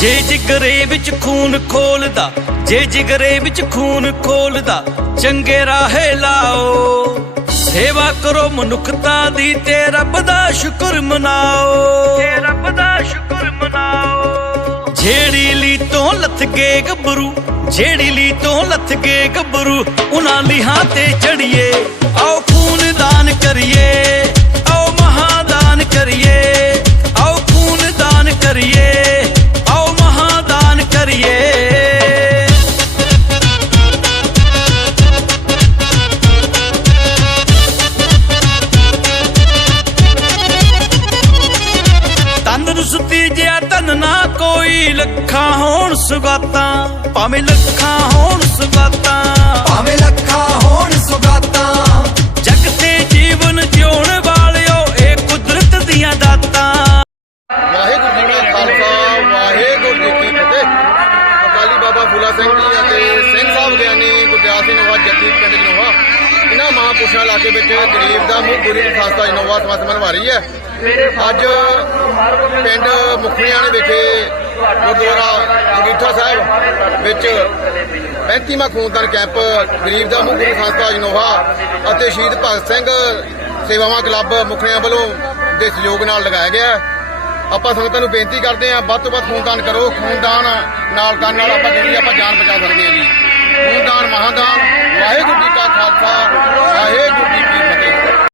ਜੇ ਜਿਗਰੇ ਵਿੱਚ ਖੂਨ ਖੋਲਦਾ ਜੇ ਜਿਗਰੇ ਵਿੱਚ ਖੂਨ ਖੋਲਦਾ ਚੰਗੇ ਰਾਹੇ ਲਾਓ। ਸੇਵਾ ਕਰੋ ਮਨੁੱਖਤਾ ਦੀ ਤੇ ਰੱਬ ਦਾ ਸ਼ੁਕਰ ਮਨਾਓ। ਤੇ ਰੱਬ ਦਾ ਸ਼ੁਕਰ ਮਨਾਓ। ਜਿਹੜੀ ਲੀ ਤੋਂ ਲੱਥ ਗਏ ਗੱਭਰੂ ਜਿਹੜੀ ਲੀ ਤੋਂ ਲੱਥ ਗਏ ਗੱਭਰੂ ਉਹਨਾਂ ਲੀਹਾਂ ਤੇ ਚੜੀਏ ਆਓ ਖੂਨ ਦਾਨ ਕਰੀਏ ਆਓ ਮਹਾਦਾਨ ਕਰੀਏ। ਤੰਦਰੁਸਤੀ ਜਿਆ ਤਨ ਨਾ ਕੋਈ ਲੱਖਾਂ ਹੋਣ ਸੁਗਾਤਾਂ। ਭਾਵੇਂ ਲੱਖਾਂ ਹੋਣ ਸੁਗਾਤਾਂ। ਭਾਵੇਂ ਲੱਖਾਂ ਹੋਣ ਸੁਗਾਤਾਂ। ਜਗ ਤੇ ਜੀਵਨ ਜਿਉਣ ਵਾਲਿਓ ਇਹ ਕੁਦਰਤ ਦੀਆਂ ਦਾਤਾਂ। ਵਾਹਿਗੁਰੂ ਜੀ ਕਾ ਖਾਲਸਾ ਵਾਹਿਗੁਰੂ ਜੀ ਕੀ ਫਤਿਹ। ਅਕਾਲੀ ਬਾਬਾ ਫੂਲਾ ਸਿੰਘ ਜੀ ਅਤੇ ਸਿੰਘ ਸਾਹਿਬ ਗਿਆਨੀ ਗੁਰਦਿਆਲ ਸਿੰਘ ਨਵਾਂ ਜੱਦੀ ਪਿੰਡ ਜਨੋਵਾ ਇਹਨਾਂ ਮਹਾਂਪੁਰਸ਼ਾਂ ਇਲਾਕੇ ਵਿੱਚ ਗਰੀਬ ਦਾ ਮੂੰਹ ਗੁਰੂ ਦੀ ਸੰਸਥਾ ਜਨੋਵਾ ਸਮਤ ਮਨਵਾ ਰਹੀ ਹੈ। ਅੱਜ ਪਿੰਡ ਮੁਖੜੀਆਣੇ ਵਿਖੇ ਗੁਰਦੁਆਰਾ ਅੰਗੀਠਾ ਸਾਹਿਬ ਵਿੱਚ 35ਵਾਂ ਖੂਨਦਾਨ ਕੈਂਪ, ਗਰੀਬ ਦਾ ਮੂੰਹ ਗੁਰੂ ਸੰਸਥਾ ਜਨੋਵਾ ਅਤੇ ਸ਼ਹੀਦ ਭਗਤ ਸਿੰਘ ਸੇਵਾਵਾਂ ਕਲੱਬ ਮੁਖੜੀਆਂ ਵੱਲੋਂ ਦੇ ਸਹਿਯੋਗ ਨਾਲ ਲਗਾਇਆ ਗਿਆ। ਆਪਾਂ ਸੰਗਤਾਂ ਨੂੰ ਬੇਨਤੀ ਕਰਦੇ ਹਾਂ, ਵੱਧ ਤੋਂ ਵੱਧ ਖੂਨਦਾਨ ਕਰੋ। ਖੂਨਦਾਨ ਨਾਲ ਕਰਨ ਨਾਲ ਆਪਾਂ ਜਿਹੜੀ ਆਪਾਂ ਜਾਨ ਬਚਾ ਸਕਦੇ